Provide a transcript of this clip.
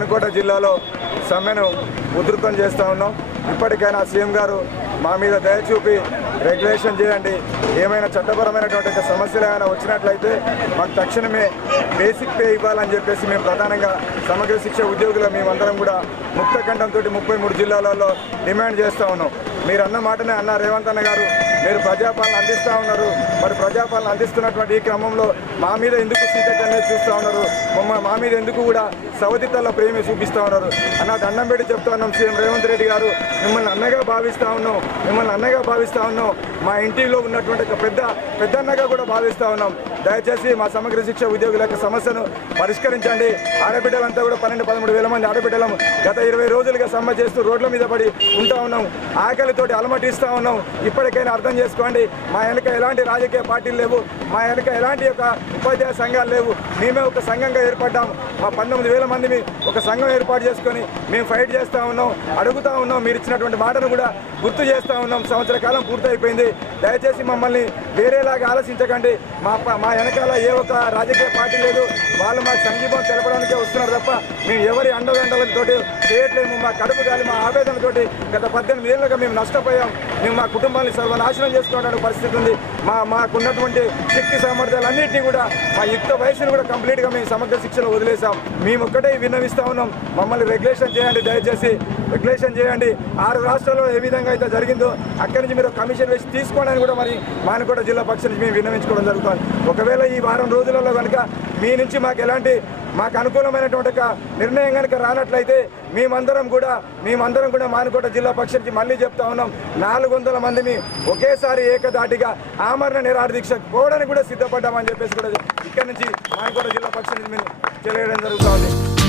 మానుకోట జిల్లాలో సమ్మెను ఉధృతం చేస్తూ ఉన్నాం. ఇప్పటికైనా సీఎం గారు మా మీద దయ చూపి రెగ్యులేషన్ చేయండి. ఏమైనా చట్టపరమైనటువంటి సమస్యలు ఏమైనా వచ్చినట్లయితే మాకు తక్షణమే బేసిక్ పే ఇవ్వాలని చెప్పేసి మేము ప్రధానంగా సమగ్ర శిక్ష ఉద్యోగులు మేమందరం కూడా ముక్త ఖండంతో ముప్పై మూడు జిల్లాలలో డిమాండ్ చేస్తూ ఉన్నాం. మీరు అన్న మాటనే అన్న రేవంత్ అన్న గారు మీరు ప్రజాపాలన అందిస్తూ ఉన్నారు. మరి ప్రజాపాలన అందిస్తున్నటువంటి ఈ క్రమంలో మా మీద ఎందుకు సీతకన్నే చూస్తూ ఉన్నారు? మా మీద ఎందుకు కూడా సవతితల్లో ప్రేమ చూపిస్తూ ఉన్నారు? అన్న దండం పెట్టి చెప్తా ఉన్నాం సీఎం రేవంత్ రెడ్డి గారు. మిమ్మల్ని అన్నగా భావిస్తూ ఉన్నాం. మిమ్మల్ని అన్నగా భావిస్తూ ఉన్నాం. మా ఇంటిలో ఉన్నటువంటి ఒక పెద్ద పెద్ద అన్నగా కూడా భావిస్తూ ఉన్నాం. దయచేసి మా సమగ్ర శిక్ష ఉద్యోగుల యొక్క సమస్యను పరిష్కరించండి. ఆడబిడ్డలంతా కూడా పన్నెండు పదమూడు వేల మంది ఆడబిడ్డలం గత ఇరవై రోజులుగా సమ్మె చేస్తూ రోడ్ల మీద పడి ఉంటా ఉన్నాం. ఆకలితోటి అలమటిస్తూ ఉన్నాం. ఇప్పటికైనా అర్థం చేసుకోండి. మా వెనక ఎలాంటి రాజకీయ పార్టీలు లేవు. మా వెనక ఎలాంటి యొక్క ఉపాధ్యాయ సంఘాలు లేవు. మేమే ఒక సంఘంగా ఏర్పడ్డాం. మా పంతొమ్మిది వేల మందిని ఒక సంఘం ఏర్పాటు చేసుకొని మేము ఫైట్ చేస్తూ ఉన్నాం. అడుగుతా ఉన్నాం. మీరు ఇచ్చినటువంటి మాటను కూడా గుర్తు చేస్తూ ఉన్నాం. సంవత్సర కాలం పూర్తయిపోయింది. దయచేసి మమ్మల్ని వేరేలాగా ఆలోచించకండి. మా మా వెనకాల ఏ ఒక్క రాజకీయ పార్టీ లేదు. వాళ్ళు మాకు సంఘీభం తెలపడానికే వస్తున్నారు తప్ప మేము ఎవరి అండదండలతో చేయట్లేము మా కడుపు గాలి మా ఆవేదనతోటి గత పద్దెనిమిది ఏళ్ళుగా మేము నష్టపోయాం. మేము మా కుటుంబాన్ని సర్వనాశనం చేసుకోవడానికి పరిస్థితి ఉంది. మా మాకున్నటువంటి శక్తి సామర్థ్యాలన్నింటినీ కూడా మా యుక్త వయసును కూడా కంప్లీట్గా మేము సమగ్ర శిక్షలో వదిలేసాం మేము ఒక్కటే విన్నవిస్తా ఉన్నాం. మమ్మల్ని రెగ్యులేషన్ చేయండి దయచేసి. రెగ్యులేషన్ చేయండి. ఆరు రాష్ట్రాల్లో ఏ విధంగా అయితే జరిగిందో అక్కడి నుంచి మీరు కమిషన్ వేసి తీసుకోవడానికి కూడా మరి మానకోట జిల్లా పక్ష నుంచి మేము విన్నవించుకోవడం జరుగుతుంది. ఒకవేళ ఈ వారం రోజులలో కనుక మీ నుంచి మాకు ఎలాంటి మాకు అనుకూలమైనటువంటి నిర్ణయం కనుక రానట్లయితే మేమందరం కూడా మేమందరం కూడా మానుకోట జిల్లా పక్షం నుంచి మళ్ళీ చెప్తా ఉన్నాం. నాలుగు వందల మందిని ఒకేసారి ఏకదాటిగా ఆమరణ నిరాదీక్ష పోవడానికి కూడా సిద్ధపడ్డామని చెప్పేసి కూడా ఇక్కడి నుంచి మానుకోట జిల్లా పక్షం నుంచి మేము తెలియడం జరుగుతూ ఉంది.